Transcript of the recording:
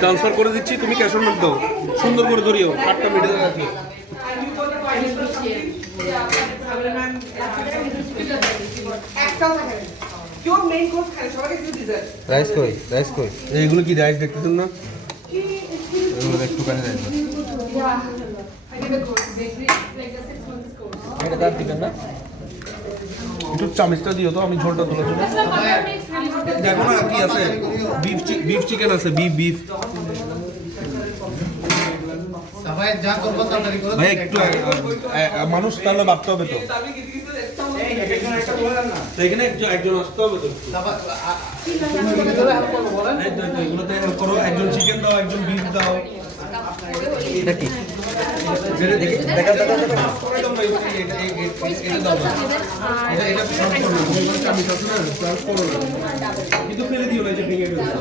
Transfer করে দিচ্ছি, তুমি ক্যাশ অন নোট দাও। সুন্দর করে ধরিও, কার্ডটা মিটে রাখি। রাইস কই, রাইস কই? এইগুলো কি রাইস দেখতেছেন না? এগুলো একটুখানি রাইস। এটা কার দিবেন না? একটু চামচটা দিও তো, আমি ঝোলটা তোলার জন্য। দেখো না কি আছে, বিফ চিকেন আছে, বিফ। ভাই একটু মানুষ তাহলে ভাবতে হবে তো, এখানে একজন আসতে হবে তো। এগুলোতে হেল্প করো, একজন চিকেন দাও, একজন বিফ দাও। এটা কি? কিন্তু ফেলে দিও না যে ভেঙে ফেলছো।